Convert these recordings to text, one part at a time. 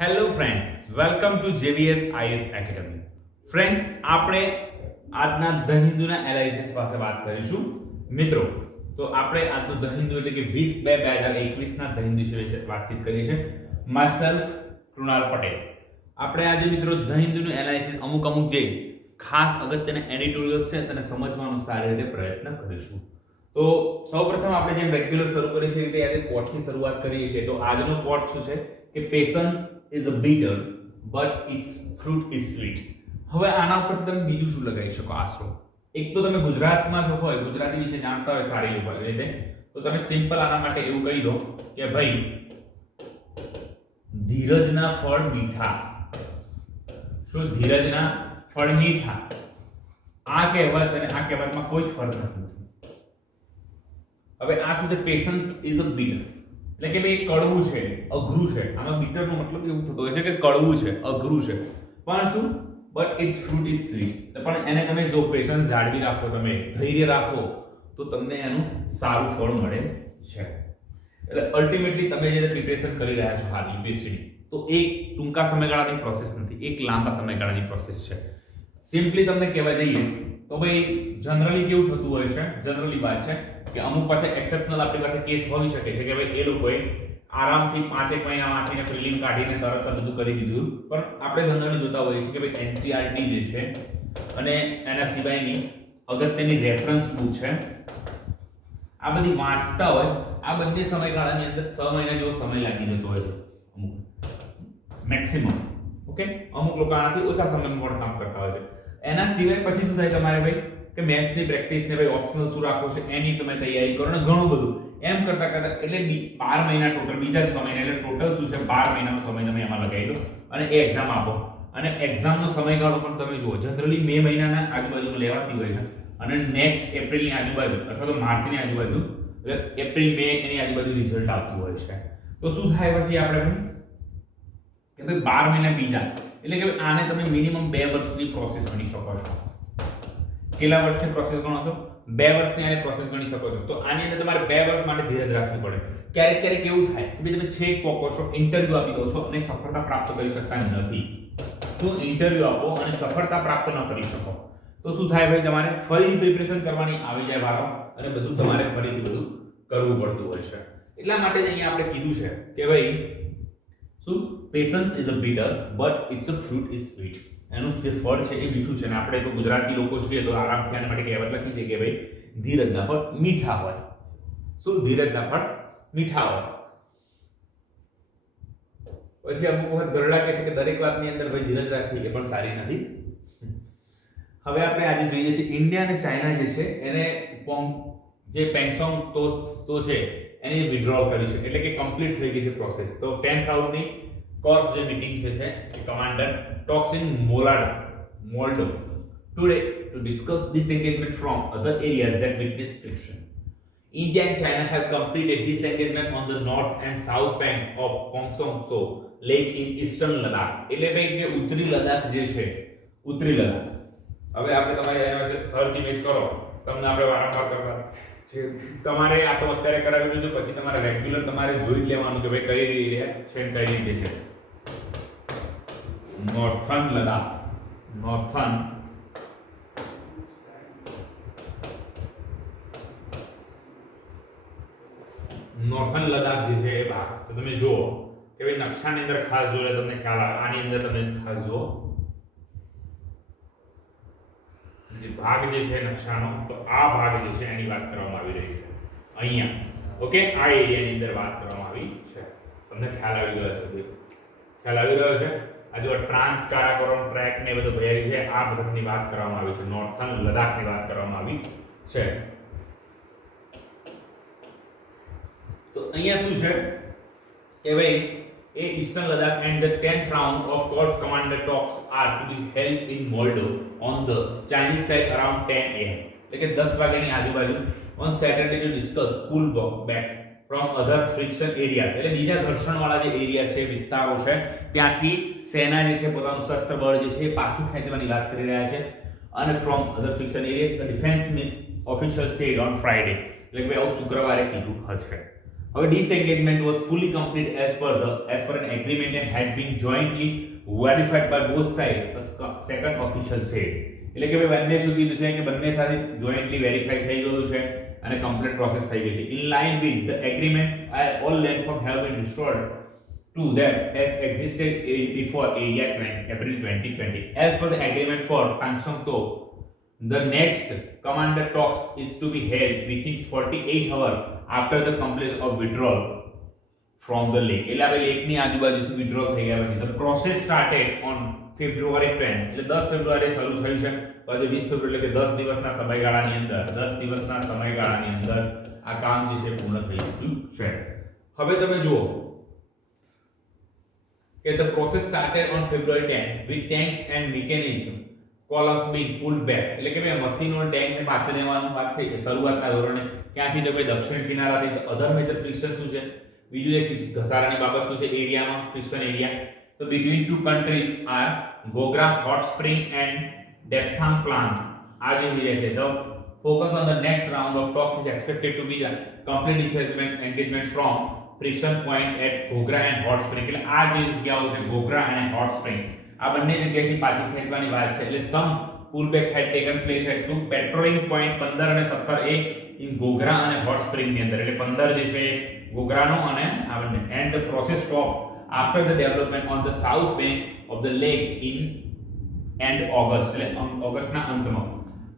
Hello friends, welcome to JVS IAS academy. Friends, આપણે આજના the હિન્દુના analysis પાસે વાત કરીશું. મિત્રો, તો આપણે આજનું ધ હિન્દુ એટલે કે 20/2/2021 ના ધ હિન્દુ વિશે વાતચીત કરીએ છીએ. My self Krunal Patel. આપણે આજે મિત્રો ધ હિન્દુનું એનાલિસિસ અમુક જે ખાસ અગત્યના એડિટોરિયલ્સ છે તેને સમજવાનો સારી રીતે પ્રયત્ન કરીશું. તો સૌપ્રથમ આપણે જેમ રેગ્યુલર શરૂ કરીએ છીએ રીતે આજે કોટથી શરૂઆત કરીએ છીએ. તો આજનો કોટ શું છે કે patience is a bitter but its fruit is sweet. હવે આના ઉપરથી તમે બીજું શું લગાવી શકો આશરો? એક તો તમે ગુજરાતમાં જો હોય, ગુજરાતી વિશે જાણતા હોય સારી રીતે, તો તમે સિમ્પલ આના માટે એવું કહી દો કે ભાઈ ધીરજના ફળ મીઠા. શું ધીરજના ફળ મીઠા? આ કહેવત અને આ કહેવતમાં કોઈ જ ફરક નથી. હવે આ શું છે? પેશન્સ ઇઝ અ બીટર, એટલે કે ભાઈ કડવું છે, અઘરું છે. આનો બીટર નો મતલબ એવું થતો હોય છે કે કડવું છે, અઘરું છે, પણ શું but it's fruit is sweet. પણ એને તમે જો પેશન્સ જાળવી રાખો, તમે ધૈર્ય રાખો, તો તમને એનું સારું ફળ મળે છે. એટલે અલ્ટિમેટલી તમે જે પ્રિપેરેશન કરી રહ્યા છો હાલ યુપીએસસીની, તો એક ટૂંકા સમયગાળાની પ્રોસેસ નથી, એક લાંબા સમયગાળાની પ્રોસેસ છે. સિમ્પલી તમને કહેવા જઈએ તો ભાઈ જનરલી કેવું થતું હોય છે, જનરલી વાત છે કે અમુક પાસે એક્સેપ્શનલ આપણી પાસે કેસ હોઈ શકે છે કે ભાઈ એ લોકોએ આરામથી 5 મહિના વાંચીને પ્રિલિમ કાઢીને તરત જ બધું કરી દીધું. પણ આપણે જનરલી જોતા હોઈએ છીએ કે ભાઈ એનસીઆરટી જે છે અને એના સિવાયની અગત્યની રેફરન્સ બુક છે, આ બધી વાંચતા હોય, આ બંને સમયગાળાની અંદર 6 મહિના જેવો સમય લાગી જતો હોય છે અમુક મેક્સિમમ. ઓકે, અમુક લોકો આનાથી ઓછા સમયમાં પણ કામ કરતા હોય છે. એના સિવાય પછી શું થાય તમારે ભાઈ કે મેથ્સની પ્રેક્ટિસ ને ભાઈ ઓપ્શનલ શું રાખવો છે એની તમે તૈયારી કરો ને ઘણું બધું એમ કરતા એટલે 12 મહિના ટોટલ, બીજા 6 મહિના એટલે ટોટલ શું છે 12 મહિનાનો સમય તમે એમાં લગાવી દો અને એ એક્ઝામ આપો. અને એક્ઝામનો સમયગાળો પણ તમે જુઓ, જનરલી મે મહિનાના આજુબાજુમાં લેવાતી હોય છે અને નેક્સ્ટ એપ્રિલની આજુબાજુ અથવા તો માર્ચની આજુબાજુ, એટલે એપ્રિલ મે એની આજુબાજુ રિઝલ્ટ આવતું હોય છે. તો શું થાય પછી આપણે કે ભાઈ 12 મહિના બીજા, એટલે કે આને તમે મિનિમમ 2 વર્ષની પ્રોસેસ ગણી શકો છો. કેટલા વર્ષની પ્રોસેસ ગણો છો? 2 વર્ષની આને પ્રોસેસ ગણી શકો છો. તો આની અંદર તમારે 2 વર્ષ માટે ધીરજ રાખવી પડે. ક્યારેક એવું થાય કે ભાઈ તમે છેક પહોંચો છો, ઇન્ટરવ્યુ આપી દો છો અને સફળતા પ્રાપ્ત કરી શકતા નથી. શું ઇન્ટરવ્યુ આપો અને સફળતા પ્રાપ્ત ન કરી શકો તો શું થાય ભાઈ? તમારે ફરી પ્રિપરેશન કરવાની આવી જાય વારો અને બધું તમારે ફરીથી બધું કરવું પડતું હોય છે. એટલા માટે જ અહીંયા આપણે કીધું છે કે ભાઈ શું patience is a bitter but it's a fruit is sweet. એનું જે ફળ છે એ મીઠું છે. અને આપણે તો ગુજરાતી લોકો છીએ તો આરામથી આના માટે કહેવત લખી છે કે ભાઈ ધીરજના ફળ મીઠા હોય. શું ધીરજના ફળ મીઠા હોય? પછી અમુક વખત ગરડા કહે છે કે દરેક વાતની અંદર ભાઈ ધીરજ રાખવી એ પણ સારી નથી. હવે આપણે આજે જોઈએ છીએ ઇન્ડિયા અને ચાઇના જે છે એને જે પેંગસોંગ તો છે એની વિથડ્રોલ કરી છે, એટલે કે કમ્પ્લીટ થઈ ગઈ છે પ્રોસેસ. તો 10th રાઉન્ડની કોર્પ જે મીટિંગ છે commander talks in Moldo today to discuss disengagement from other areas that witness friction. India and China have completed disengagement on the north and south banks of Gyeongsang-so Lake in eastern Ladakh. એટલે ભાઈ કે ઉત્તરી લદાખ જે છે, ઉત્તરી લદાખ. હવે આપણે તમારે એના વિશે સર્ચ ઇમેજ કરો, તમને આપણે વારંવાર કરતા છે. તમારે આ તો અત્યારે કરાવી દીધું, પછી તમારે રેગ્યુલર તમારે જોઈ લેવાનું કે ભાઈ કઈ રીતે છે કઈ રીતે છે. નોર્થન લદાખ, નોર્થન લદાખ જે છે એ ભાગ તો તમે જુઓ કે ભાઈ નકશાની અંદર ખાસ જોડે તમને ખ્યાલ આવે. આની અંદર તમે ખાસ જુઓ જે ભાગ જે છે નકશાનો, તો આ ભાગ જે છે એની વાત કરવામાં આવી રહી છે અહીંયા. ઓકે, આ એરિયાની અંદર વાત કરવામાં આવી છે. તમને ખ્યાલ આવી ગયો છે? ખ્યાલ આવી રહ્યો છે? આ જો ટ્રાન્સ કારાકોરમ ટ્રેક ને બધું ભેરી છે, આ બધાની વાત કરવામાં આવી છે. નોર્થન લદાખની વાત કરવામાં આવી છે. તો અહીંયા શું છે કે ભાઈ એ eastern Ladakh and the 10th round of corps commander talks are to be held in Moldo on the Chinese side around 10 am, એટલે કે 10 વાગ્યાની આજુબાજુ on Saturday to discuss pullback from other friction areas. એટલે બીજા ઘર્ષણવાળા જે એરિયા છે, વિસ્તારો છે, ત્યાંથી સેના જે છે પોતાનું શસ્ત્ર બળ જે છે એ પાછું ખેંચવાની વાત કરી રહ્યા છે. અને from other friction areas the defense official said on Friday, એટલે કે આવું શુક્રવારે કીધું હશે. હવે disengagement was fully complete as per an agreement and had been jointly verified by both sides, a second official said. એટલે કે ભાઈ બંને શું કીધું છે કે બંને સાથે જોઈન્ટલી વેરીફાઈ થઈ ગયું છે અને કમ્પ્લીટ પ્રોસેસ થઈ ગઈ છે. In line with the agreement all landform have been restored to that as existed before area 20, April 2020. As per the agreement for Pangsong To, the next commander talks is to be held within 48 hours after the completion of withdrawal from the lake. એટલે આપણે લેકની આજુબાજુથી withdraw થઈ ગયા પછી the process started on February 10. એટલે 10 ફેબ્રુઆરીએ શરૂ થયું છે તો આજે 20 ફેબ્રુઆરી એટલે કે 10 દિવસના સમયગાળાની અંદર આ કામ જે છે પૂર્ણ થઈ ચૂક્યું છે. હવે તમે જુઓ કે the process started on February 10 with tanks and mechanism columns being pulled back. એટલે કે ભાઈ મશીનો ટેન્કને પાછળ લેવાનું વાત છે કે શરૂઆતના ધોરણે ક્યાંથી તો ભાઈ દક્ષિણ કિનારાથી અધર મેજર ફ્રિક્શન શું છે, બીજું એક ઘસારાની બાબત શું છે એરિયામાં ફ્રિક્શન એરિયા. તો between two countries are Gogra hot spring and Depsang plant. આ જે વિષય છે the focus on the next round of talks is expected to be the complete engagement from friction point at Gogra and hot spring. એટલે આ જે જગ્યાઓ છે Gogra અને hot spring આ બંને જગ્યાએથી પાછી ખેંચવાની વાત છે. એટલે some pullback had taken place at two petroling point 15 અને 17A in Gogra અને hot spring ની અંદર. એટલે 15 જે છે ગોગરાનો અને આ બંને and the process stopped after the development on the south bank of the lake in end August. એટલે ઓગસ્ટના અંતમાં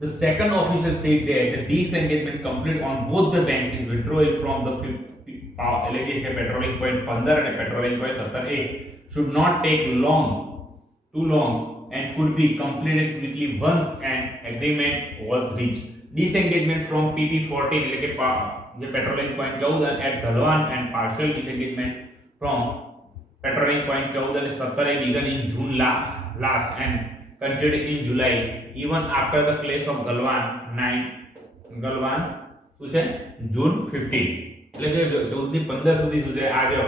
the second official said that the disengagement complete on both the bank is withdrawal from the એટલે કે patrolling point 15 અને patrolling point 17A should not take too long and could be completed quickly once an agreement was reached. Disengagement from PP14 એટલે કે જે patrolling point 14 at Galwan and partial disengagement from petroling point 14 and 17A began in June last and continued in July even after the clash of Galwan શું છે June 15. એટલે કે 14 થી 15 સુધી શું છે આ જો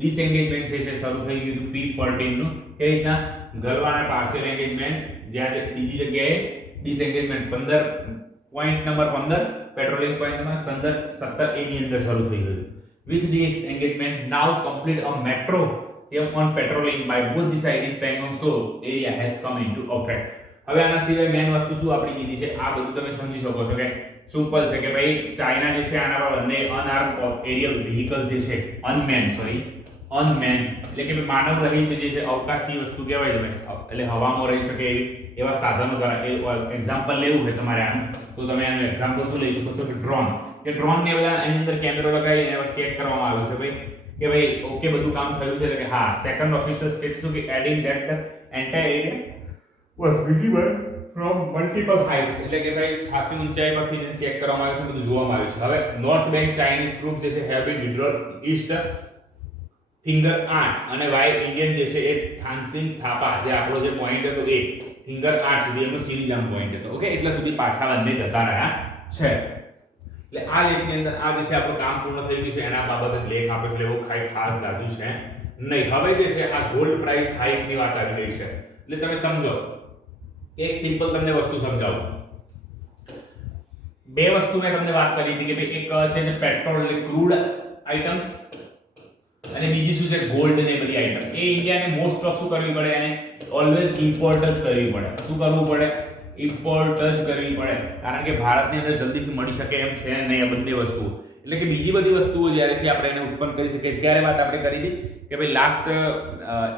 ડિસએન્ગેજમેન્ટ છે શરૂ થઈ ગયું હતું P14 નું. કે રીતના ગલવાન અને પાર્શિયલ એન્ગેજમેન્ટ જ્યારે બીજી જગ્યાએ ડિસએન્ગેજમેન્ટ 15 point number 15 patrolling point number 17A ની અંદર શરૂ થઈ ગયું. with this engagement now complete on metro on patrolling by both the side in Pangong So area has come into effect. હવે આના સિવાય મેન વસ્તુ શું આપણી કીધી છે આ બધું તમે સમજી શકો છો કે સિમ્પલ છે કે ભાઈ ચાઇના જે છે આના પર બંને અનઆર્મ એરિયલ વ્હીકલ જે છે અનમેન એટલે કે માનવ રહિત જે છે અવકાશી વસ્તુ કહેવાય છે એટલે હવામાં રહી શકે એવા સાધનો દ્વારા એક્ઝામ્પલ લેવું હોય તમારે આનું તો તમે આનું એક્ઝામ્પલ શું લઈ શકો છો કે ડ્રોન ને બધા એની અંદર કેમેરો લગાવીને એમાં ચેક કરવામાં આવ્યું છે ભાઈ કે ભાઈ ઓકે બધું કામ થયું છે કે હા સેકન્ડ ઓફિશિયલ સ્ટેટ શું કે adding that the entire area was visible from multiple heights. એટલે કે ભાઈ ખાસી ઊંચાઈ પરથી ચેક કરવામાં આવ્યું છે બધું જોવામાં આવ્યું છે. હવે નોર્થ બેંક ચાઇનીઝ ગ્રુપ જે છે have been withdrawn east finger 8 અને વાય ઇન્ડિયન જે છે એ થાનસિંગ થાપા જે આપણો જે પોઈન્ટ હતો એ ફિંગર 8 સુધી એનો સિરીજામ પોઈન્ટ હતો. ઓકે એટલા સુધી પાછા બંને જતા રહ્યા છે. એટલે આ લેખની અંદર આ જે છે આપણું કામ પૂર્ણ થઈ ગયું છે એના બાબતે લેખ આપે એટલે એવો ખાસ જાજુ છે નહીં. હવે જે છે આ ગોલ્ડ પ્રાઇસ હાઇક ની વાત આવી ગઈ છે. એટલે તમે સમજો એક સિમ્પલ તમને વસ્તુ સમજાવું. બે વસ્તુ મેં તમને વાત કરી હતી કે ભાઈ એક છે ને પેટ્રોલ એટલે ક્રૂડ આઇટમ્સ અને બીજી શું છે ગોલ્ડ ને બધી આઇટમ. એ ઇન્ડિયાને મોસ્ટ ઓફ શું કરવી પડે એને ઓલવેઝ ઇમ્પોર્ટ જ કરવી પડે. શું કરવું પડે ઇમ્પોર્ટ જ કરવી પડે કારણ કે ભારતની અંદર જલ્દીથી મળી શકે એમ છે નહીં આ બંને વસ્તુઓ. એટલે કે બીજી બધી વસ્તુઓ જ્યારે છે આપણે એને ઉત્પન્ન કરી શકીએ. ક્યારે વાત આપણે કરી હતી કે ભાઈ લાસ્ટ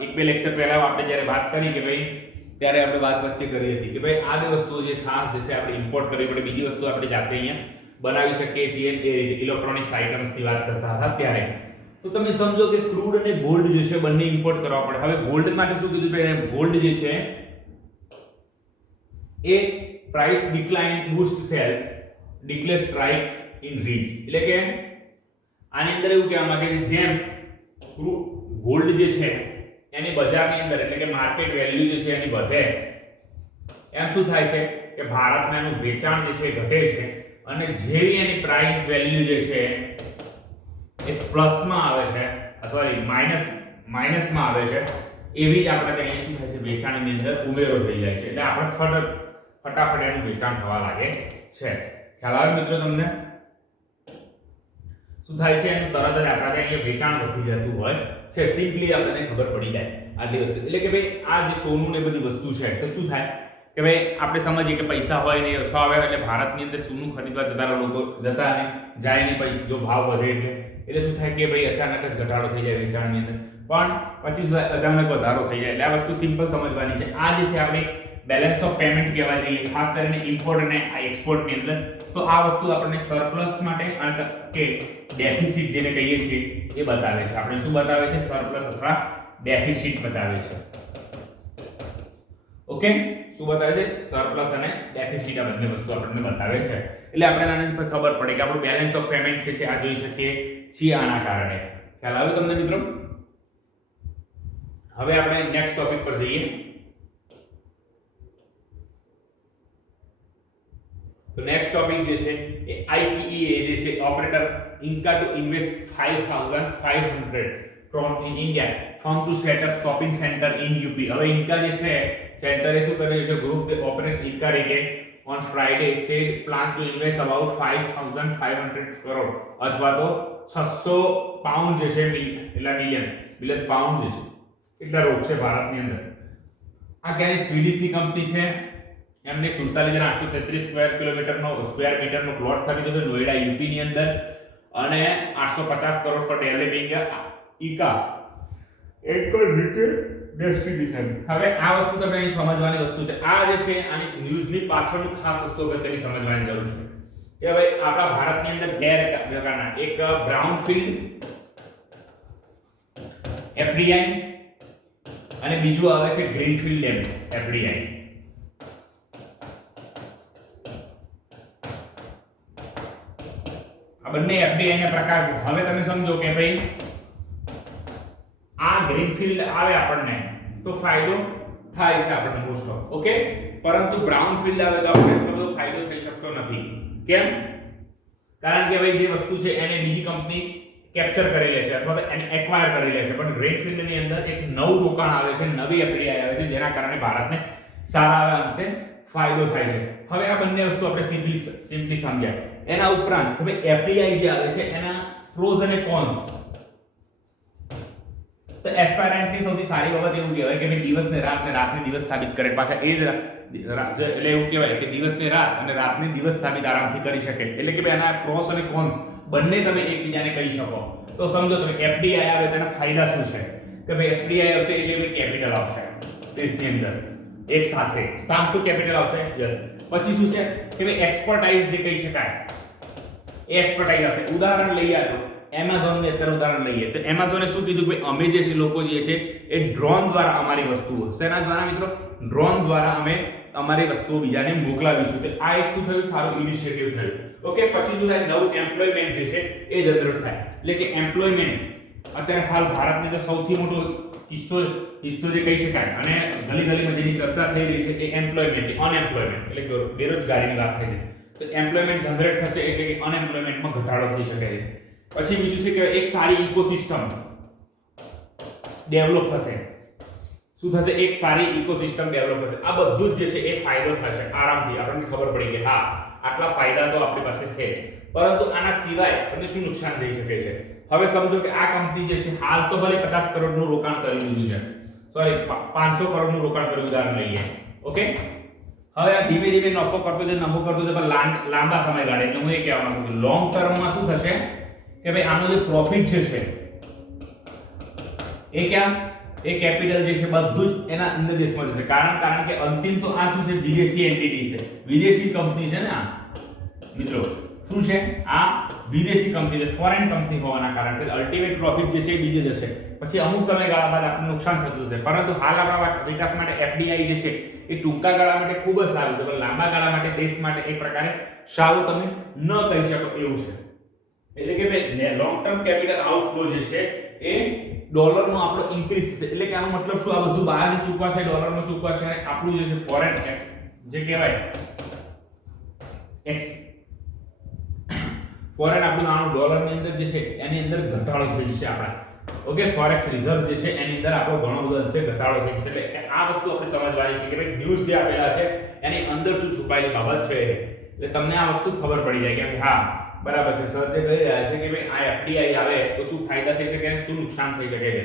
એક બે લેક્ચર પહેલા આપણે જ્યારે વાત કરી કે ભાઈ ત્યારે આપણે વાત વચ્ચે કરી હતી કે ભાઈ આ બે વસ્તુઓ જે ખાસ જે છે આપણે ઇમ્પોર્ટ કરવી પડે બીજી વસ્તુ આપણે જાતે અહીંયા બનાવી શકીએ છીએ એ ઇલેક્ટ્રોનિક્સ આઇટમ્સની વાત કરતા હતા ત્યારે. તો તમે સમજો કે ક્રૂડ અને ગોલ્ડ જે છે બંને ઇમ્પોર્ટ કરવા પડે. હવે ગોલ્ડ માટે શું કીધું કે ગોલ્ડ જે છે એ price decline boost sales declare strike in reach. એટલે કે આની અંદર એવું કહેવા માંગે છે જેમ ગોલ્ડ જે છે એની બજારની અંદર એટલે કે માર્કેટ વેલ્યુ જે છે એની વધે એમ શું થાય છે કે ભારતમાં એનું વેચાણ જે છે ઘટે છે અને જેવી એની પ્રાઇસ વેલ્યુ જે છે એ પ્લસમાં આવે છે સોરી માઇનસમાં આવે છે એવી જ આપણે અહીંયા શું થાય છે વેચાણની અંદર ઉમેરો થઈ જાય છે. એટલે આપણે ફટાફટ એનું વેચાણ થવા લાગે છે. ખ્યાલ આવે મિત્રો તમને? શું થાય છે એનું તરત જ આપણા ત્યાં વેચાણ વધી જતું હોય છે, સિમ્પલી આપણને ખબર પડી જાય આટલી વસ્તુ. એટલે કે ભાઈ આ જે સોનું ને બધી વસ્તુ છે તો શું થાય કે ભાઈ આપણે સમજીએ કે પૈસા હોય ને ઓછા આવે એટલે ભારતની અંદર સોનું ખરીદવા જતા લોકો જતા ને જાય ને પૈસા જો ભાવ વધે એટલે શું થાય કે ભાઈ અચાનક જ ઘટાડો થઈ જાય વેચાણની અંદર, પણ પછી શું થાય અચાનક વધારો થઈ જાય. એટલે આ વસ્તુ સિમ્પલ સમજવાની છે. આ જે છે આપણે બેલેન્સ ઓફ પેમેન્ટ કહેવાય છે, ખાસ કરીને ઇમ્પોર્ટ અને એક્સપોર્ટની અંદર. તો આ વસ્તુ આપણને સરપ્લસ માટે કે ડેફિસિટ જેને કહીએ છીએ એ બતાવે છે. આપણે શું બતાવે છે? સરપ્લસ અથવા ડેફિસિટ બતાવે છે. ઓકે, શું બતાવે છે? સરપ્લસ અને ડેફિસિટ. આ બંને વસ્તુ આપણને બતાવે છે. એટલે આપણે આની પર ખબર પડે કે આપણું બેલેન્સ ઓફ પેમેન્ટ છે આ જોઈ શકીએ છીએ આના કારણે. ખ્યાલ આવ્યો તમને મિત્રો? હવે આપણે નેક્સ્ટ ટોપિક પર જઈએ. તો નેક્સ્ટ ટોપિક જે છે એ IPEA જે છે ઓપરેટર ઇન્કા to invest 5500 from in India found to set up shopping center in UP. હવે ઇન્કા જે છે સેન્ટરે શું કર્યું છે? Group that operates Inca retail on Friday said plans to invest about 5500 crore અથવા તો 600 પાઉન્ડ જે છે એટલા મિલિયન પાઉન્ડ જે છે એટલા રોકશે ભારતની અંદર. આ ક્યાંની સ્વીડિશની કંપની છે. એમને 47833 સ્ક્વેર મીટરનો પ્લોટ ખરીદ્યો છે નોઈડા યુપી ની અંદર અને 850 કરોડ પર ડેવલપિંગ ઇકા એકલ રિટેલ ડેસ્ટિનેશન. હવે આ વસ્તુ તમે અહીં સમજવાની વસ્તુ છે. આ જે છે આની ન્યૂઝની પાછળનું ખાસ વસ્તુ અગત્યની સમજવાની જરૂર છે કે ભાઈ આપણા ભારતની અંદર બે પ્રકારના, એક બ્રાઉનફિલ્ડ FDI અને બીજું આવે છે ગ્રીનફિલ્ડ FDI. આ બંને FDI ના પ્રકાર છે. હવે તમે સમજો કે ભાઈ આ ગ્રીનફિલ્ડ આવે આપણને તો ફાયદો થાય છે આપણને મોસ્ટ ઓફ, ઓકે, પરંતુ બ્રાઉનફિલ્ડ આવે તો આપણને એટલો બધો ફાયદો થઈ શકતો નથી. કેમ? કારણ કે ભાઈ જે વસ્તુ છે એને બીજી કંપની કેપ્ચર કરી લે છે અથવા તો એને એક્વાયર કરી લે છે, પણ ગ્રીનફિલ્ડ ની અંદર એક નવું રોકાણ આવે છે, નવી FDI આવે છે જેના કારણે ભારતને સારા અંશે ફાયદો થાય છે. હવે આ બંને વસ્તુ આપણે સિમ્પલી સમજ્યા. એના ઉપરાંત હવે FDI જે આવે છે એના પ્રોઝ અને કોન્સ. તો એસ્પાયરન્ટની સૌથી સારી બાબત એવું કહેવાય કે ભાઈ દિવસને રાત ને રાતને દિવસ સાબિત કરે. પાછા એ જ એટલે એવું કહેવાય કે દિવસને રાત અને રાતને દિવસ સાબિત આરામથી કરી શકે. એટલે કે ભાઈ એના પ્રોસ અને કોન્સ બંને તમે એકબીજાને કહી શકો. તો સમજો તમે FDI આવે તો એના ફાયદા શું છે કે ભાઈ FDI આવશે એટલે ભાઈ કેપિટલ આવશે દેશની અંદર એક સાથે, સામ ટુ કેપિટલ આવશે. યસ. પછી શું છે કે ભાઈ એક્સપર્ટાઇઝ જે કહી શકાય એ એક્સપર્ટાઇઝ આવશે. ઉદાહરણ લઈએ તો Amazon ને અત્યારે ઉદાહરણ લઈએ તો Amazon શું કીધું કે અમે જે છે લોકો જે છે એ ડ્રોન દ્વારા અમારી વસ્તુઓ, શેના દ્વારા મિત્રો? ડ્રોન દ્વારા અમે અમારી વસ્તુઓ બીજાને મોકલાવીશું. તો આ એક શું થયું? સારું ઇનિશિયેટિવ થયું. ઓકે, પછી શું થાય? નવું એમ્પ્લોયમેન્ટ જે છે એ જનરેટ થાય. એટલે કે એમ્પ્લોયમેન્ટ અત્યારે હાલ ભારતની અંદર સૌથી મોટો હિસ્સો જે કહી શકાય અને ગલીમાં જેની ચર્ચા થઈ રહી છે એ એમ્પ્લોયમેન્ટ, અનએમ્પ્લોયમેન્ટ એટલે બેરોજગારીની વાત થઈ છે. તો એમ્પ્લોયમેન્ટ જનરેટ થશે એટલે કે અનએમ્પ્લોયમેન્ટમાં ઘટાડો થઈ શકે છે. પછી બીજું છે કે એક સારી ઇકોસિસ્ટમ ડેવલપ થશે. શું થશે? એક સારી ઇકોસિસ્ટમ ડેવલપ થશે. આ બધું જ જે છે એ ફાયદો થશે આરામથી. આપણને ખબર પડી કે હા આટલા ફાયદા તો આપણી પાસે છે, પરંતુ આના સિવાય તમને શું નુકસાન થઈ શકે છે? હવે સમજો કે આ કંપની જે છે હાલ તો ભલે 50 કરોડનું રોકાણ કરી દીધું છે, સોરી 500 કરોડનું રોકાણ કર્યું, ઉદાહરણ લઈએ. ઓકે, હવે આ ધીમે ધીમે નફો કરતો છે, પણ લાંબા સમયગાળે, એટલે હું એ કહેવા માંગુ છું લોંગ ટર્મમાં શું થશે કે ભાઈ આનો જે પ્રોફિટ છે એ ક્યાં? એ કેપિટલ જે છે બધું જ એના અંદર દેશમાં જશે. કારણ કે અંતિમ તો આ શું છે? વિદેશી એન્ટિટી છે, વિદેશી કંપની છે ને આ મિત્રો. શું છે? આ વિદેશી કંપની છે, ફોરેન કંપની હોવાના કારણે અલ્ટિમેટ પ્રોફિટ જે છે એ બીજે જશે. પછી અમુક સમયગાળા બાદ આપણને નુકસાન થતું હશે, પરંતુ હાલ આપણા વિકાસ માટે FDI જે છે એ ટૂંકા ગાળા માટે ખૂબ જ સારું છે, પણ લાંબા ગાળા માટે દેશ માટે એક પ્રકારે સારું તમે ન કહી શકો એવું છે. એટલે કે ભાઈ લોંગ ટર્મ કેપિટલ આઉટફ્લો જે છે એ ડોલરનો આપણો ઇન્ક્રીઝ છે. એટલે કે આનો મતલબ શું? આ બધું બહારથી ચૂકવાશે, ડોલરમાં ચૂકવાશે અને આપણું જે છે ફોરેન જે કહેવાય ફોરેન આપણું નાનું ડોલરની અંદર જે છે એની અંદર ઘટાડો થઈ જશે આપણા. ઓકે, ફોરેક્સ રિઝર્વ જે છે એની અંદર આપણો ઘણો બધો અંશે ઘટાડો થઈ જશે. એટલે આ વસ્તુ આપણે સમજવાની છે કે ભાઈ ન્યૂઝ જે આપેલા છે એની અંદર શું છુપાયેલી બાબત છે. એટલે તમને આ વસ્તુ ખબર પડી જાય કે હા બરાબર છે. સર જે કહી રહ્યા છે કે ભાઈ આ એફડીઆઈ આવે તો શું ફાયદા થઈ શકે અને શું નુકસાન થઈ શકે છે,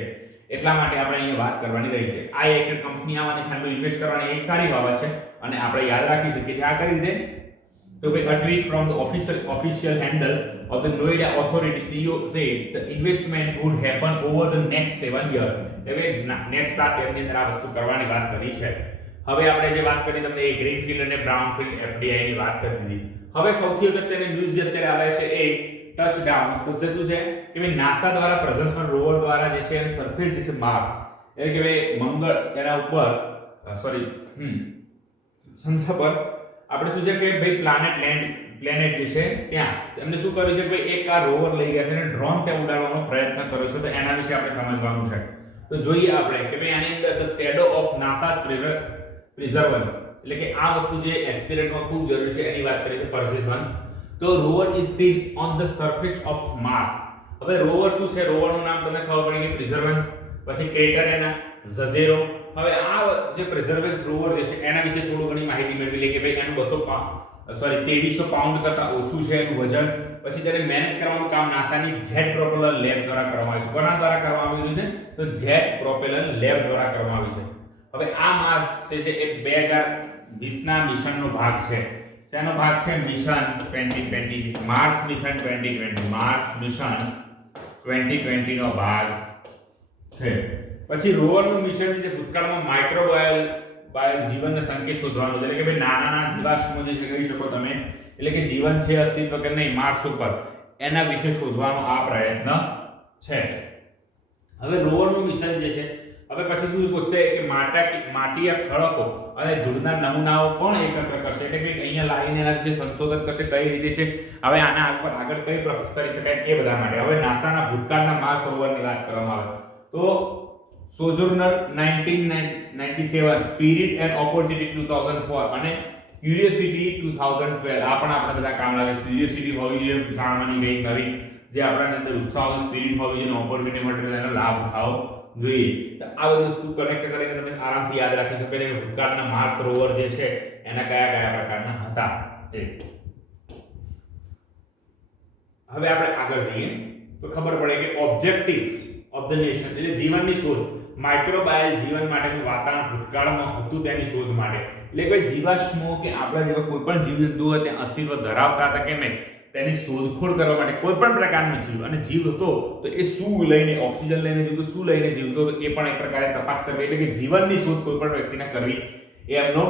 એટલા માટે આપણે અહીંયા વાત કરવાની રહી છે. આ એક કંપની આવવાની સામે ઇન્વેસ્ટ કરવાની એક સારી બાબત છે અને આપણે યાદ રાખી શકીએ કે આ કઈ રીતે, તો ભાઈ a tweet from the official handle of the Noida authority, CEO said the investment would happen over the next 7 years. એટલે નેક્સ્ટ 7 યરની અંદર આ વસ્તુ કરવાની વાત કરી છે. હવે આપણે જે વાત કરી તમને એ ગ્રીનફિલ્ડ અને બ્રાઉનફિલ્ડ એફડીઆઈ ની વાત કરી દીધી. હવે સૌથી અગત્યની ન્યૂઝ જે અત્યારે આવે છે એ ટચડાઉન. તો જે શું છે કે ભાઈ નાસા દ્વારા પ્રજનન રોવર દ્વારા જે છે સરફેસ જે છે માર્સ એટલે કે ભાઈ મંગળ એના ઉપર ચંદ્ર પર આપણે શું છે કે ભાઈ પ્લેનેટ જે છે ત્યાં એમને શું કર્યું છે કે ભાઈ એક આ રોવર લઈ ગયા છે અને ડ્રોન ત્યાં ઉડાડવાનો પ્રયત્ન કર્યો છે. તો એના વિશે આપણે સમજવાનું છે. તો જોઈએ આપણે કે ભાઈ આની અંદર ધ શેડો ઓફ નાસા પ્રિઝર્વન્સ એટલે કે આ વસ્તુ જે એક્સપેરિમેન્ટમાં ખૂબ જરૂરી છે એની વાત કરીએ છે પર્સિસ્ટન્સ. તો rover is seen on the surface of Mars. હવે રોવર શું છે, રોવરનું નામ તમને ખબર પડી કે પ્રિઝર્વન્સ, પછી ક્રેટર એના ઝઝેરો. હવે આ જે પ્રિઝર્વન્સ રોવર જે છે એના વિશે થોડું ઘણી માહિતી મેળવી લે કે ભાઈ એનું 2300 પાઉન્ડ કરતા ઓછું છે એનું વજન. પછી તેને મેનેજ કરવાનું કામ નાસાની જેટ પ્રોપેલર લેબ દ્વારા કરવામાં આવ્યું છે. કોના દ્વારા કરવામાં આવ્યું છે, તો જેટ પ્રોપેલર લેબ દ્વારા કરવામાં આવ્યું છે. હવે આ માર્સ છે એ 2020 ના મિશનનો ભાગ છે. શેનો ભાગ છે, mission 2020, Mars mission 2020, Mars mission 2020 નો ભાગ છે. પછી રોવરનું મિશન છે ભૂતકાળમાં માઇક્રોબાયલ જીવનના સંકેત શોધવાનું, એટલે કે ભાઈ નાના જીવાશ્મો જે છે કહી શકો તમે, એટલે કે જીવન છે અસ્તિત્વ કે નહીં માર્સ ઉપર, એના વિશે શોધવાનો આ પ્રયત્ન છે. હવે રોવરનું મિશન જે છે હવે પછી શું પૂછશે કે માટીયા ખડકો અને ધૂળના નમૂનાઓ પણ એકત્ર કરશે, એટલે કે અહીંયા લાવીને એના વિશે સંશોધન કરશે કઈ રીતે છે, હવે આના ઉપર આગળ કઈ પ્રોસેસ કરી શકાય એ બધા માટે. હવે નાસાના ભૂતકાળના માર્સ રોવરની વાત કરવામાં આવે તો સોજોર્નર 1997, સ્પિરિટ એન્ડ ઓપોર્ચ્યુનિટી 2004 અને ક્યુરિયોસિટી 2012. આ પણ આપણે બધા કામ લાગે. ક્યુરિયોસિટી હોવી જોઈએ જાણવાની કંઈક નવી, જે આપણા અંદર ઉત્સાહ હોય, સ્પિરિટ હોવી જોઈએ, ઓપોર્ચ્યુનિટી માટે એનો લાભ ઉઠાવવો જોઈએ. તો આ બધી વસ્તુ કનેક્ટ કરીને તમે આરામથી યાદ રાખી શકો કે ભૂતકાળના માર્સ રોવર જે છે એના કયા કયા પ્રકારના હતા. હવે આપણે આગળ જઈએ તો ખબર પડે કે ઓબ્જેક્ટિવ ઓફ ધ નેશન એટલે જીવનની શોધ, માઇક્રોબાયલ જીવન માટેનું વાતાવરણ ભૂતકાળમાં હતું તેની શોધ માટે, એટલે કે જીવાશ્મો કે આપણા જેવા કોઈ પણ જીવજંતુ હોય તે અસ્તિત્વ ધરાવતા હતા કે નહીં તેની શોધખોળ કરવા માટે કોઈ પણ પ્રકારનો જીવ અને જીવ હતો તો એ શું લઈને, ઓક્સિજન લઈને જીવતો, શું લઈને જીવતો, તો એ પણ એક પ્રકારે તપાસ કરવી, એટલે કે જીવનની શોધ કોઈ પણ વ્યક્તિને કરવી એ એમનો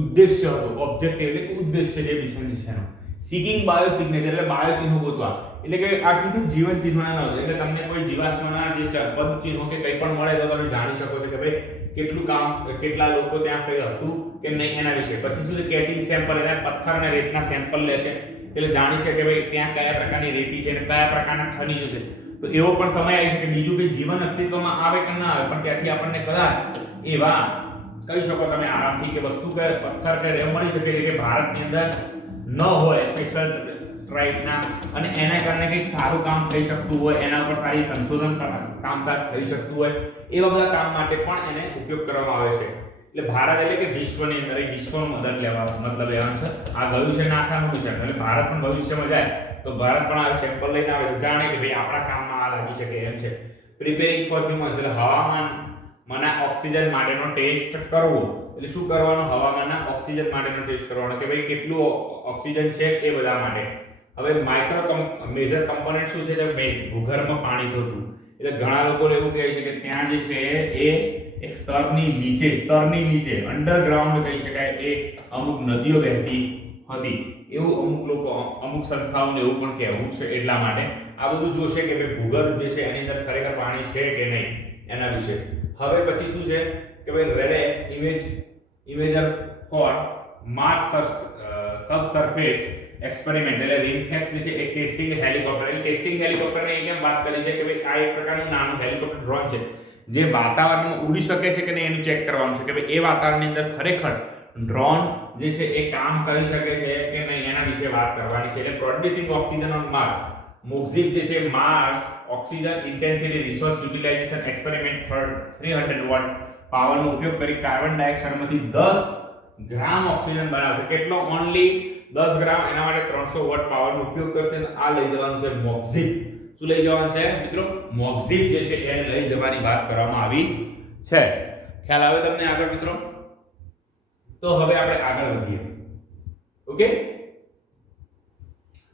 ઉદ્દેશ્ય હતો. ઓબ્જેક્ટિવ એટલે કે ઉદ્દેશ્ય જે મિશન છે એનો. સીકિંગ બાયો સિગ્નેચર એટલે બાયો ચિહ્નો ગોતવા, એટલે કે આ કીધું જીવન ચિહ્નોના ન હોય એટલે તમને કોઈ જીવાશ્મના જે પદ ચિહ્નો કે કંઈ પણ મળે તો તમે જાણી શકો છો કે ભાઈ કેટલું કામ, કેટલા લોકો ત્યાં કઈ હતું કે નહીં એના વિશે. પછી શું છે કેચિંગ સેમ્પલ, એટલે પથ્થર અને રેતના સેમ્પલ લેશે એટલે જાણી શકે કે ભાઈ ત્યાં કયા પ્રકારની રેતી છે અને કયા પ્રકારના ખનિજો છે. તો એવો પણ સમય આવી શકે બીજું કે જીવન અસ્તિત્વમાં આવે કે ના આવે પણ ત્યાંથી આપણને કદાચ એવા કહી શકો તમે આરામથી કે વસ્તુ કે પથ્થર કે રેમ મળી શકે કે ભારતની અંદર ન હોય સ્પેશિયલ રાઈટના, અને એના કારણે કંઈક સારું કામ થઈ શકતું હોય, એના ઉપર સારી સંશોધન કામકાજ થઈ શકતું હોય, એવા બધા કામ માટે પણ એને ઉપયોગ કરવામાં આવે છે. એટલે ભારત એટલે કે વિશ્વની અંદર વિશ્વનો મદદ લેવા મતલબ લેવાનું છે. આ ગયું છે નાસાનું મિશન, એટલે ભારત પણ ભવિષ્યમાં જાય તો ભારત પણ આ સેમ્પલ લઈને આવે તો જાણે કે ભાઈ આપણા કામમાં આ લાગી શકે એમ છે. પ્રિપેરિંગ ફોર હ્યુમન્સ એટલે હવામાનના ઓક્સિજન માટેનો ટેસ્ટ કરવો, એટલે શું કરવાનું, હવામાનના ઓક્સિજન માટેનો ટેસ્ટ કરવાનો કે ભાઈ કેટલું ઓક્સિજન છે એ બધા માટે. હવે મેજર કમ્પોનન્ટ શું છે, ભૂગર્ભ પાણી શોધવું, એટલે ઘણા લોકો એવું કહે છે કે ત્યાં જે છે એ એક સ્તરની નીચે અંડરગ્રાઉન્ડ કહી શકાય એ અમુક નદીઓ વહેતી હતી, એવું અમુક લોકો અમુક સંસ્થાઓને એવું પણ કહેવું છે. એટલા માટે આ બધું જોશે કે ભાઈ ભૂગર્ભ જે છે એની અંદર ખરેખર પાણી છે કે નહીં એના વિશે. હવે પછી શું છે કે ભાઈ રેડે ઇમેજર ફોર માર્સ સબસર્ફેસ એક્સપેરિમેન્ટ એટલે રિમફેક્સ જે છે એક ટેસ્ટિંગ હેલિકોપ્ટર, એટલે ટેસ્ટિંગ હેલિકોપ્ટરને અહીંયા વાત કરી છે કે ભાઈ આ એક પ્રકારનું નાનું હેલિકોપ્ટર ડ્રોન છે જે વાતાવરણમાં ઉડી શકે છે કે નહીં એનું ચેક કરવાનું છે કે ભાઈ એ વાતાવરણની અંદર ખરેખર ડ્રોન જે છે એ કામ કરી શકે છે કે નહીં એના વિશે વાત કરવાની છે. એટલે producing oxygen on Mars, MOXIE જે છે Mars oxygen intensity resource utilization experiment 300 watt પાવરનો ઉપયોગ કરી કાર્બન ડાયોક્સાઇડમાંથી 10 ગ્રામ ઓક્સિજન બનાવશે. કેટલો? ઓન્લી 10 ગ્રામ એના માટે 300 વોટ પાવરનો ઉપયોગ કરશે અને આ લઈ જવાનું છે મોક્ઝિપ. શું લઈ જવાનું છે મિત્રો? મોક્ઝિપ જે છે એને લઈ જવાની વાત કરવામાં આવી છે. ખ્યાલ આવે તમને આગળ મિત્રો? તો હવે આપણે આગળ વધીએ. ઓકે,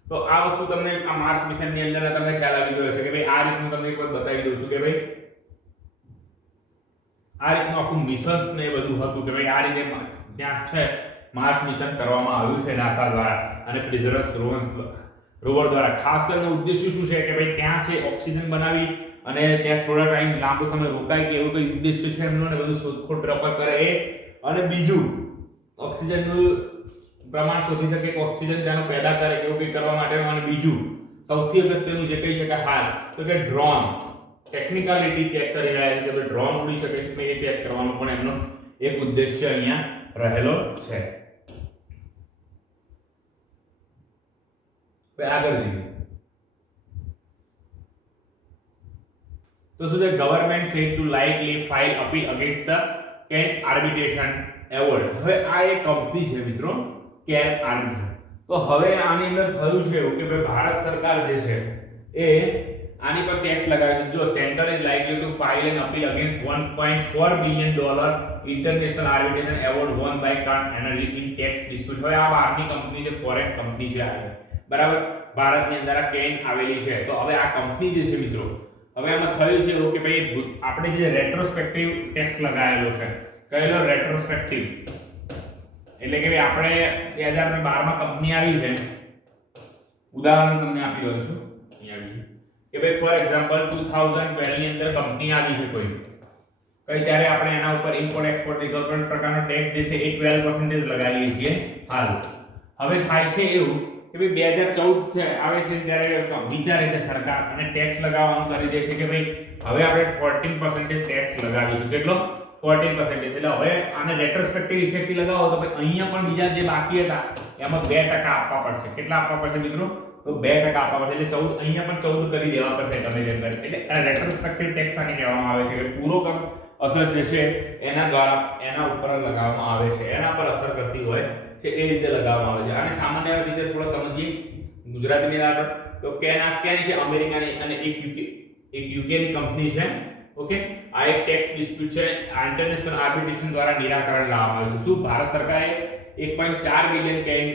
તો આ વસ્તુ તમને આ માર્સ મિશન ની અંદર તમને ખ્યાલ આવી ગયો છે કે ભાઈ આ રીતનું તમને એક વખત બતાવી દઉં છું કે ભાઈ આ રીતનું આખું મિશન્સ ને એ બધું હતું કે ભાઈ આ રીતે ત્યાં છે માર્સ મિશન કરવામાં આવ્યું છે નાસા દ્વારા અને પર્સેવરન્સ રોવર દ્વારા. ખાસ કરીને ઉદ્દેશ્ય શું છે કે ભાઈ ત્યાં છે ઓક્સિજન બનાવી અને ત્યાં થોડા ટાઈમ લાંબો સમય રોકાય કે એવું કોઈ ઉદ્દેશ્ય છે એમનો ને બધું શોધખોળ પ્રપર કરે એ. અને બીજું ઓક્સિજનનું પ્રમાણ શોધી શકે કે ઓક્સિજન ત્યાંનું પેદા કરે કે એવું કંઈ કરવા માટેનું. અને બીજું સૌથી અગત્યનું જે કહી શકાય હાલ તો કે ડ્રોન ટેકનિકાલિટી ચેક કરી રહ્યા છે કે ભાઈ ડ્રોન ઉડી શકે છે એ ચેક કરવાનો પણ એમનો એક ઉદ્દેશ્ય અહીંયા રહેલો છે. આગળ જઈએ તો શું છે? Government said to likely file appeal against the can arbitration award. હવે આ એક કંપની છે મિત્રો કેન આર્બિટ્રેશન. તો હવે આની અંદર થયું છે એવું કે ભાઈ ભારત સરકાર જે છે એ આની પર ટેક્સ લગાવે છે. જો centre is likely to file an appeal against $1.4 billion international arbitration award won by Cairn Energy in tax dispute. હવે આ બહારની કંપની છે, ફોરેન કંપની છે આ, બરાબર, ભારતની અંદર આ કેન આવેલી છે. તો હવે આ કંપની જે છે મિત્રો હવે આમાં થયું છે એવું કે ભાઈ આપણે જે રેટ્રોસ્પેક્ટિવ ટેક્સ લગાવેલો છે, કહેલો રેટ્રોસ્પેક્ટિવ એટલે કે ભાઈ આપણે 2012 માં કંપની આવી છે. ઉદાહરણ તમને આપી રહ્યો છું અહીંયા આવી કે ભાઈ ફોર એક્ઝામ્પલ 2012 ની અંદર કંપની આવી છે કોઈ કઈ, ત્યારે આપણે એના ઉપર ઇમ્પોર્ટ એક્સપોર્ટ ગવર્નમેન્ટ પ્રકારનો ટેક્સ જે છે એ 12% લગાવીએ છીએ હાલ. હવે થાય છે એવું કે ભાઈ 2014 છે આવે છે ત્યારે વિચારે છે સરકાર અને ટેક્સ લગાવવાનું કરી દે છે કે ભાઈ હવે આપણે 14% ટેક્સ લગાવીશું. કેટલો? 14%. એટલે હવે આને રેટ્રોસ્પેક્ટિવ ઇફેક્ટ લગાવો તો ભાઈ અહીંયા પણ બીજા જે બાકી હતા એમાં 2% આપવા પડશે. કેટલા આપવા પડશે મિત્રો? તો 2% આપવા પડશે. એટલે 14 અહીંયા પણ 14 કરી દેવા પડશે તમે જેમ કરી. એટલે આ રેટ્રોસ્પેક્ટિવ ટેક્સ આને કહેવામાં આવે છે કે પૂરો કામ અસર જે છે એના દ્વારા એના ઉપર લગાવવામાં આવે છે, એના પર અસર કરતી હોય છે એ રીતે લગાવવામાં આવે છે. અને સામાન્ય રીતે થોડો સમજીએ ગુજરાતીની અંદર તો કેન આસ્કેની છે અમેરિકાની અને એક યુકે ની કંપની છે. ઓકે, આ એક ટેક્સ ડિસ્પ્યુટ છે ઇન્ટરનેશનલ આર્બિટ્રેશન દ્વારા નિરાકરણ લાવવામાં આવ્યું છે. શું ભારત સરકારે 1.4 બિલિયન કેન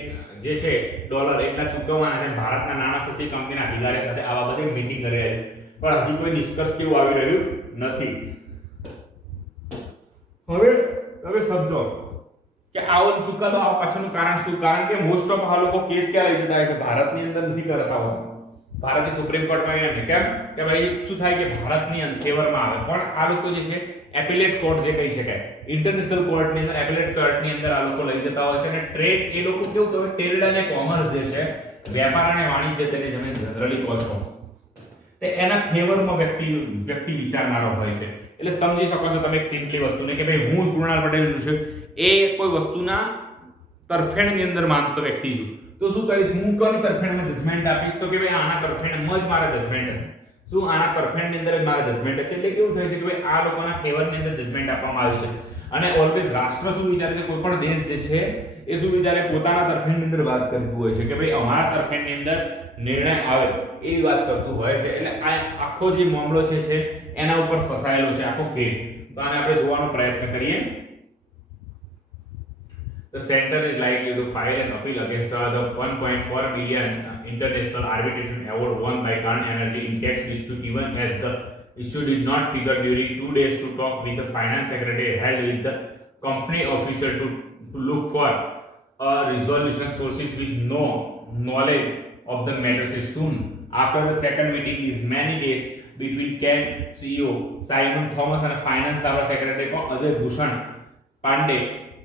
જે છે ડોલર એટલા ચૂકવવાના છે ભારતના નાણાં સચિવ કંપનીના અધિકારી સાથે આ બાબતે મીટિંગ કરી રહી છે, પણ હજી કોઈ નિષ્કર્ષ કેવું આવી રહ્યું નથી. હવે તમે સમજો કે આવો ચુકાદો આવવા પાછળનું કારણ શું? કારણ કે મોસ્ટ ઓફ આ લોકો કેસ ક્યાં લઈ જતા હોય છે? ભારતની અંદર નથી કરતા હોતા. ભારતની સુપ્રીમ કોર્ટમાં એમ કેમ કે ભાઈ શું થાય કે ભારતની ફેવરમાં આવે, પણ આ લોકો જે છે એપિલેટ કોર્ટ જે કહી શકાય ઇન્ટરનેશનલ કોર્ટની અંદર એપિલેટ કોર્ટની અંદર આ લોકો લઈ જતા હોય છે. અને ટ્રેડ એ લોકો કેવું કહે ટ્રેડ અને કોમર્સ જે છે વેપાર અને વાણિજ્ય તેને તમે જનરલી કહો છો તે એના ફેવરમાં વ્યક્તિ વિચારનારો હોય છે. એટલે સમજી શકો છો તમે એક સિમ્પલી વસ્તુને કે ભાઈ હું કૃણાલ પટેલ છું એ કોઈ વસ્તુના તરફેણની અંદર માનતો વ્યક્તિ છું, તો શું કરીશ હું કોની તરફેણમાં જજમેન્ટ આપીશ? તો કે ભાઈ આના તરફેણમાં જ મારા જજમેન્ટ હશે. શું આના તરફેણની અંદર જ મારા જજમેન્ટ હશે? એટલે કેવું થાય છે કે ભાઈ આ લોકોના ફેવરની અંદર જજમેન્ટ આપવામાં આવ્યું છે. અને ઓલવેઝ રાષ્ટ્ર શું વિચારે છે? કોઈ પણ દેશ જે છે એ શું વિચારે? પોતાના તરફેણની અંદર વાત કરતું હોય છે કે ભાઈ અમારા તરફેણની અંદર નિર્ણય આવે એવી વાત કરતું હોય છે. એટલે આ આખો જે મામલો છે એના ઉપર ફસાયેલો છે આખો કેસ. તો આને આપણે જોવાનો પ્રયત્ન કરીએ. The center is likely to file an appeal against the 1.4 billion international arbitration award won by Kern Energy in tax dispute, even as the issue did not figure during 2 days to talk with the finance secretary held with the company official to look for a resolution. Sources with no knowledge of the matter say soon after the second meeting is many days between Ken CEO Simon Thomas and finance secretary Ajay Bhushan Pandey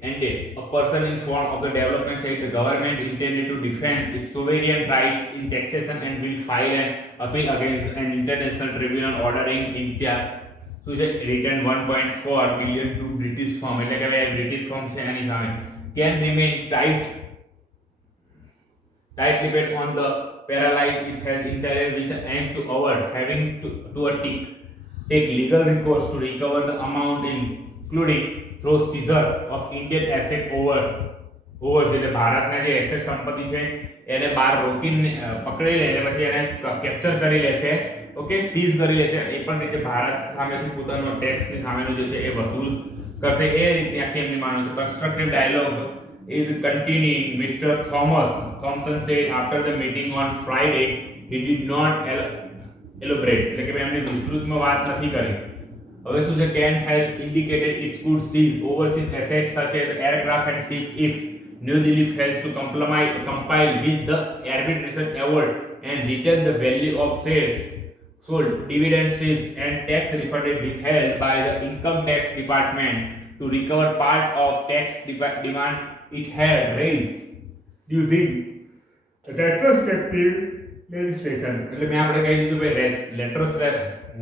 and a person informed of the development said the government intended to defend its sovereign rights in taxation and will file an appeal against an international tribunal ordering India to return 1.4 billion to British firm. એટલે કે ભાઈ British firm છે એની સામે can remain tightly bet on the paralyzed it has intended with the aim to avoid having to take legal recourse to recover the amount including through seizure of Indian asset over overseas એટલે ભારતના જે asset સંપત્તિ છે એને બહાર રોકીને પકડી લે એટલે પછી એને કેપ્ચર કરી લેશે, ઓકે, સીઝ કરી લેશે, એ પણ રીતે ભારત સામેથી પોતાનો ટેક્સની સામેનું જે છે એ વસૂલ કરશે. એ રીતની આખી એમની માનવું છે. Constructive dialogue is continuing. Mr. Thompson said after the meeting on Friday he did not elaborate. એટલે કે એમને વિસ્તૃતમાં વાત નથી કરી. હવે શું છે, Ken has indicated it could seize overseas assets such as aircraft and ships if New Delhi fails to compile with the arbitration award and retain the value of shares sold, dividends seized and tax refunded withheld by the income tax department to recover part of tax demand it had raised using retrospective legislation. એટલે મેં આપણે કહી દીધું ભાઈ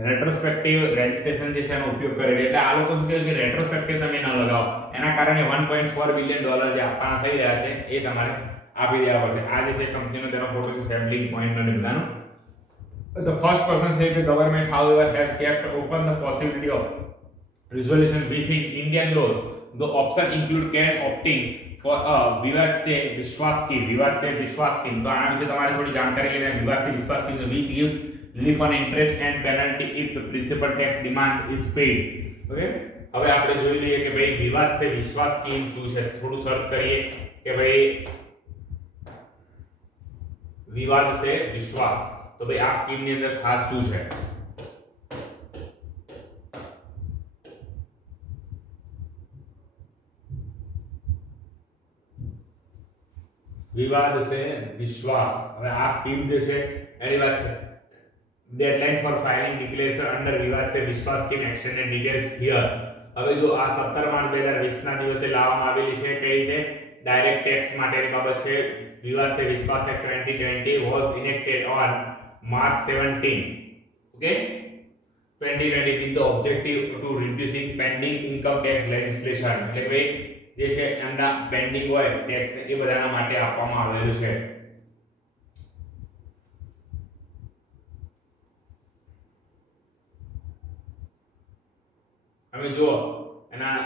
રેટ્રોસ્પેક્ટિવ legislation જે છે એનો ઉપયોગ કરે. એટલે આ લોકો શું કહે કે રેટ્રોસ્પેક્ટિવ તમે ન લગાવો, એના કારણે 1.4 બિલિયન ડોલર જે આપવાના થઈ રહ્યા છે એ તમારે આપી દેવા પડશે. આ જે છે કંપનીનો તેનો ફોટો છે, સેમ્પલિંગ પોઈન્ટ અને બધાનો. The first person said the government however has kept open the possibility of resolution within Indian law. The option include Ken opting for a विवाद से विश्वास स्कीम. विवाद से विश्वास स्कीम तो આના વિશે તમારે થોડી જાણકારી લેવાની. વિવાદ से विश्वास scheme which give relief on interest and penalty if the principal tax demand is paid. Okay, હવે આપણે જોઈ લઈએ કે ભાઈ વિવાદ से विश्वास સ્કીમ શું છે. થોડું સર્ચ કરીએ કે ભાઈ વિવાદ से विश्वास, તો ભાઈ આ સ્કીમ ની અંદર ખાસ શું છે. વિવાદ છે વિશ્વાસ. હવે આ સ્કીમ જે છે એની વાત છે. Deadline for filing declaration under Vivad se વિશ્વાસ સ્કીમ એક્સટેન્ડેડ ડિટેલ્સ હિયર. હવે જો આ 17 માર્ચ 2020 ના દિવસે લાવવામાં આવેલી છે, કઈ રીતે ડાયરેક્ટ ટેક્સ માટેની બાબત છે. વિવાદ છે વિશ્વાસ act 2020 was enacted on March 17, okay, 2020 with the objective to reducing pending income tax legislation. એટલે ભાઈ જે છે એમના પેન્ડિંગ હોય ટેક્સ એ બધાના માટે આપવામાં આવેલું છે. હવે જો એના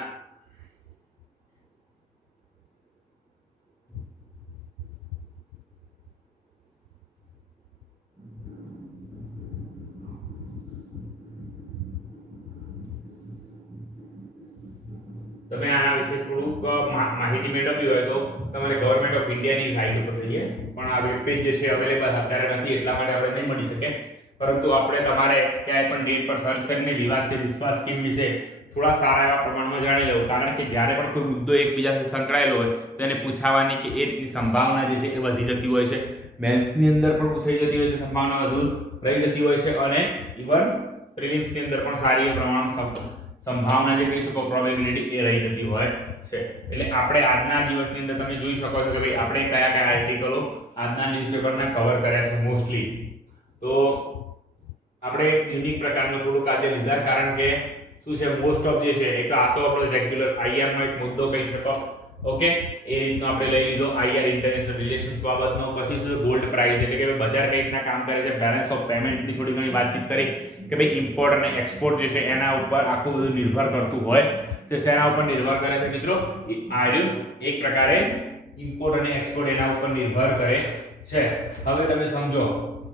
તમે આના વિશે થોડુંક માહિતી મેળવવી હોય તો તમારે ગવર્નમેન્ટ ઓફ ઇન્ડિયાની સાઇટ ઉપર જઈએ, પણ આ વેબ પેજ જે છે અવેલેબલ અત્યારે નથી એટલા માટે આપણે નહીં મળી શકે. પરંતુ આપણે તમારે ક્યાંય પણ નેટ પર સર્ચ કરીને વિવાદ છે વિશ્વાસ સ્કીમ વિશે થોડા સારા એવા પ્રમાણમાં જાણી લેવું. કારણ કે જ્યારે પણ કોઈ મુદ્દો એકબીજાથી સંકળાયેલો હોય તો એને પૂછાવાની કે એ રીતની સંભાવના જે છે એ વધી જતી હોય છે. મેન્સની અંદર પણ પૂછાઈ જતી હોય છે, સંભાવના વધુ રહી જતી હોય છે, અને ઇવન પ્રિલિમ્સની અંદર પણ સારી એ પ્રમાણમાં સંભાવના જે કહી શકો પ્રોબેબિલિટી એ રહી જતી હોય છે. એટલે આપણે આજના દિવસની અંદર તમે જોઈ શકો છો કે ભાઈ આપણે કયા કયા આર્ટિકલો આજના ન્યૂઝપેપરના કવર કર્યા છે મોસ્ટલી. તો આપણે યુનિક પ્રકારનું થોડુંક આજે લીધા, કારણ કે શું છે મોસ્ટ ઓફ જે છે એક આ તો આપણો રેગ્યુલર આઈઆર નો એક મુદ્દો કહી શકો, ઓકે, એ રીતનો આપણે લઈ લીધો આઈઆર ઇન્ટરનેશનલ રિલેશન્સ બાબતનો. પછી શું ગોલ્ડ પ્રાઇસ એટલે કે બજાર કઈ રીતના કામ કરે છે, બેલેન્સ ઓફ પેમેન્ટની થોડી ઘણી વાતચીત કરી કે ભાઈ ઇમ્પોર્ટ અને એક્સપોર્ટ જે છે એના ઉપર આખું બધું નિર્ભર કરતું હોય તે શેના ઉપર નિર્ભર કરે છે મિત્રો. આ એક પ્રકારે ઇમ્પોર્ટ અને એક્સપોર્ટ એના ઉપર નિર્ભર કરે છે. હવે તમે સમજો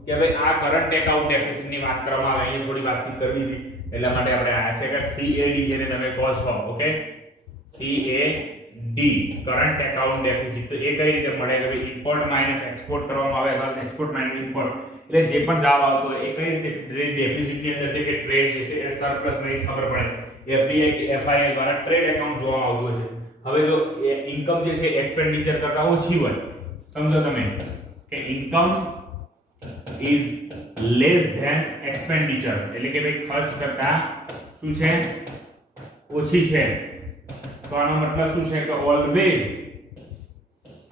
કે ભાઈ આ કરંટ એકાઉન્ટ ડેફિસિટની વાત કરવામાં આવે, અહીંયા થોડી વાતચીત કરવી હતી એટલા માટે આપણે આયા છે કે CAD જેને તમે કહો છો, okay, CAD current account deficit. તો એ કઈ રીતે મળે કે ભાઈ ઇમ્પોર્ટ માઈનસ એક્સપોર્ટ કરવામાં આવે અથવા એક્સપોર્ટ માઈનસ ઇમ્પોર્ટ, એટલે જે પણ જવાબ આવતો હોય એ કઈ રીતે ટ્રેડ ડેફિસિટની અંદર છે કે ટ્રેડ જે છે એ સરપ્લસ નહીં ખબર પડે. FDI કે FII દ્વારા ટ્રેડ એકાઉન્ટ જોવામાં આવતું હોય છે. હવે જો ઇન્કમ જે છે એક્સપેન્ડિચર કરતા ઓછી હોય, સમજો તમે કે income is less than expenditure, એટલે કે ભાઈ ખર્ચ કરતા શું છે ઓછી છે, તો આનો મતલબ શું છે કે ઓલવેઝ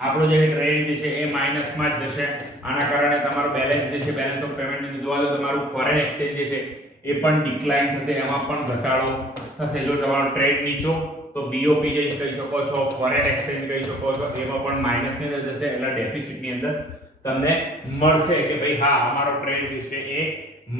આપણો જે ટ્રેડ જે છે એ માઈનસમાં જ જશે. આના કારણે તમારું બેલેન્સ જે છે બેલેન્સ ઓફ પેમેન્ટ જોવા તો તમારું ફોરેન એક્સચેન્જ જે છે એ પણ ડિક્લાઇન થશે, એમાં પણ ઘટાડો થશે. જો તમારો ટ્રેડ નીચો તો BOP જે કહી શકો છો, ફોરેન એક્સચેન્જ કહી શકો છો, એમાં પણ માઈનસની અંદર જશે. એટલે ડેફિસિટની અંદર તમને મળશે કે ભાઈ હા અમારો ટ્રેડ જે છે એ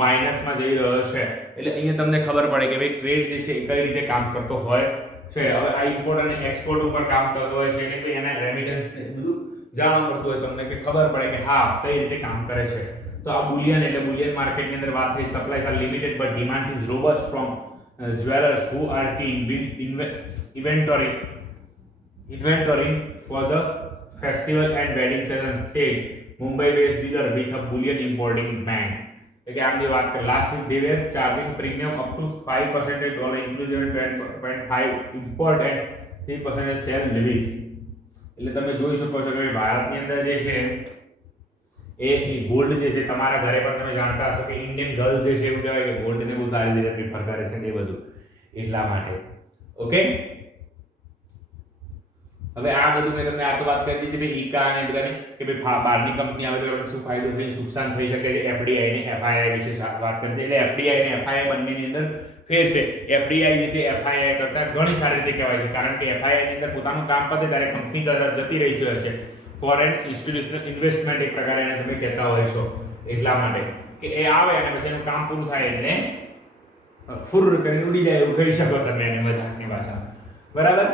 માઈનસમાં જઈ રહ્યો છે. એટલે અહીંયા તમને ખબર પડે કે ભાઈ ટ્રેડ જે છે એ કઈ રીતે કામ કરતો હોય છે. હવે આ ઇમ્પોર્ટ અને એક્સપોર્ટ ઉપર કામ કરતો હોય છે કે ભાઈ એના રેમિટન્સ ને બધું જાણવા મળતું હોય તમને કે ખબર પડે કે હા કઈ રીતે કામ કરે છે. તો આ બુલિયન એટલે બુલિયન માર્કેટની અંદર વાત થઈ. Supplies are limited but demand is robust from jewellers who are keen with inventory for the festival and wedding season, said Mumbai based dealer with a bullion importing bank. એટલે આમ જે વાત કરીએ last week they were charging premium up to 5% dollar inclusion 10.5 import and 3% sale levies. એટલે તમે જોઈ શકો છો કે ભારતની અંદર જે છે એ ગોલ્ડ જે છે તમારા ઘરે પણ તમે જાણતા હશો કે ઇન્ડિયન ગર્લ જે છે એવું કહેવાય કે ગોલ્ડને બહુ સારી રીતે પ્રિફર કરે છે તે બધું એટલા માટે. ઓકે, હવે આ બધું મેં તમને આ તો વાત કરી દીધી ભાઈ ઈકા અને બધાની કે ભાઈ બહારની કંપની આવે તો શું ફાયદો થઈ નુકસાન થઈ શકે છે. એફડીઆઈ ને એફઆઈઆઈ વિશે વાત કરી એટલે એફડીઆઈ અને એફઆઈઆઈ બંનેની અંદર ફેર છે. એફડીઆઈ જે છે એફઆઈઆઈ કરતાં ઘણી સારી રીતે કહેવાય છે કારણ કે એફઆઈઆઈ ની અંદર પોતાનું કામ પતે ત્યારે કંપની તરફ જતી રહી હોય છે. ફોરેન ઇન્સ્ટિટ્યુશનલ ઇન્વેસ્ટમેન્ટ એક પ્રકારે એને તમે કહેતા હોય છો એટલા માટે કે એ આવે અને પછી એનું કામ પૂરું થાય એટલે ફુર કરીને ઉડી જાય એવું કહી શકો તમે એને મજાકની ભાષામાં. બરાબર.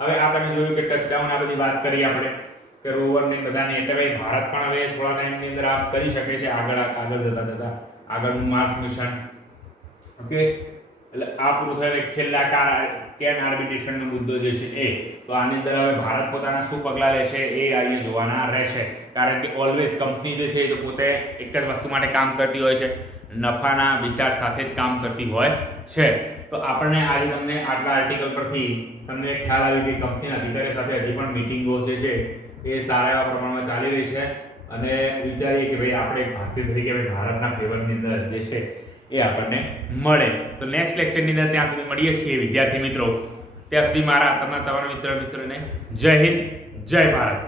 હવે આ તમે જોયું કે ટચડાઉન આ બધી વાત કરી આપણે કે રોવર ને બધાને એટલે ભાઈ ભારત પણ હવે થોડા ટાઈમની અંદર આ કરી શકે છે આગળ જતા આગળનું માર્સ મિશન. ઓકે, એટલે આ પૂરું થયું. એક છેલ્લા કેન આર્બિટ્રેશનનો મુદ્દો જે છે એ તો આની અંદર હવે ભારત પોતાના શું પગલાં લેશે એ અહીંયા જોવાના રહેશે કારણ કે ઓલવેઝ કંપની જે છે એ તો પોતે એક જ વસ્તુ માટે કામ કરતી હોય છે, નફાના વિચાર સાથે જ કામ કરતી હોય છે. તો આપણે આજે તમને આટલા આર્ટિકલ પરથી તમને ખ્યાલ આવી કે કંપનીના અધિકારીઓ સાથે હજી પણ મીટિંગો જે છે એ સારા એવા પ્રમાણમાં ચાલી રહી છે અને વિચારીએ કે ભાઈ આપણે ભારતીય તરીકે ભારતના ફેવરની અંદર જે છે એ આપણને મળે. તો નેક્સ્ટ લેક્ચરની અંદર ત્યાં સુધી મળીએ છીએ વિદ્યાર્થી મિત્રો. ત્યાં સુધી મારા તમારા મિત્રોને જય હિન્દ, જય ભારત.